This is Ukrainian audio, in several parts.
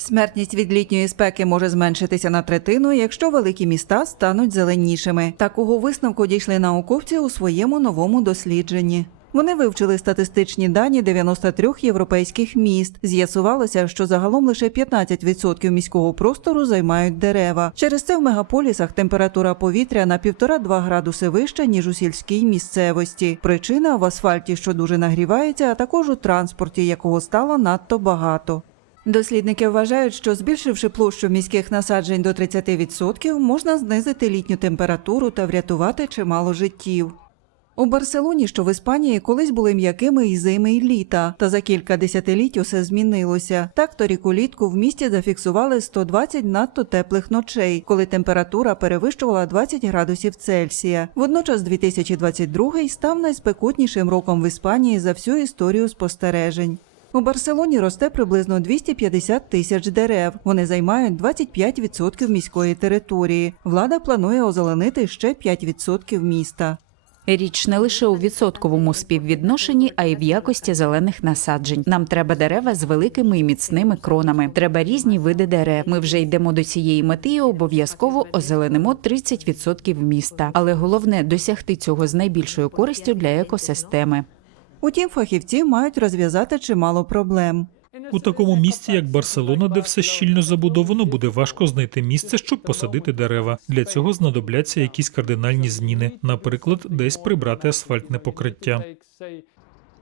Смертність від літньої спеки може зменшитися на третину, якщо великі міста стануть зеленішими. Такого висновку дійшли науковці у своєму новому дослідженні. Вони вивчили статистичні дані 93 європейських міст. З'ясувалося, що загалом лише 15% міського простору займають дерева. Через це в мегаполісах температура повітря на 1,5-2 градуси вища, ніж у сільській місцевості. Причина в асфальті, що дуже нагрівається, а також у транспорті, якого стало надто багато. Дослідники вважають, що збільшивши площу міських насаджень до 30%, можна знизити літню температуру та врятувати чимало життів. У Барселоні, що в Іспанії, колись були м'якими і зими, і літа, та за кілька десятиліть усе змінилося. Так торік улітку в місті зафіксували 120 надто теплих ночей, коли температура перевищувала 20 градусів Цельсія. Водночас 2022 став найспекотнішим роком в Іспанії за всю історію спостережень. У Барселоні росте приблизно 250 тисяч дерев. Вони займають 25% міської території. Влада планує озеленити ще 5% міста. Річ не лише у відсотковому співвідношенні, а й в якості зелених насаджень. Нам треба дерева з великими і міцними кронами. Треба різні види дерев. Ми вже йдемо до цієї мети і обов'язково озеленимо 30% міста. Але головне досягти цього з найбільшою користю для екосистеми. Утім, фахівці мають розв'язати чимало проблем. У такому місці, як Барселона, де все щільно забудовано, буде важко знайти місце, щоб посадити дерева. Для цього знадобляться якісь кардинальні зміни, наприклад, десь прибрати асфальтне покриття.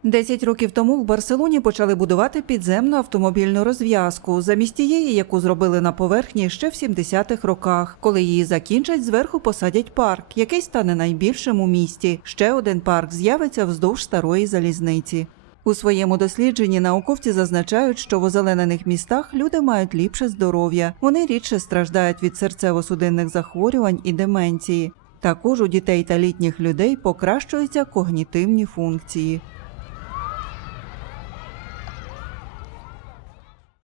Десять років тому в Барселоні почали будувати підземну автомобільну розв'язку, замість тієї, яку зробили на поверхні ще в 70-х роках. Коли її закінчать, зверху посадять парк, який стане найбільшим у місті. Ще один парк з'явиться вздовж старої залізниці. У своєму дослідженні науковці зазначають, що в озеленених містах люди мають ліпше здоров'я. Вони рідше страждають від серцево-судинних захворювань і деменції. Також у дітей та літніх людей покращуються когнітивні функції.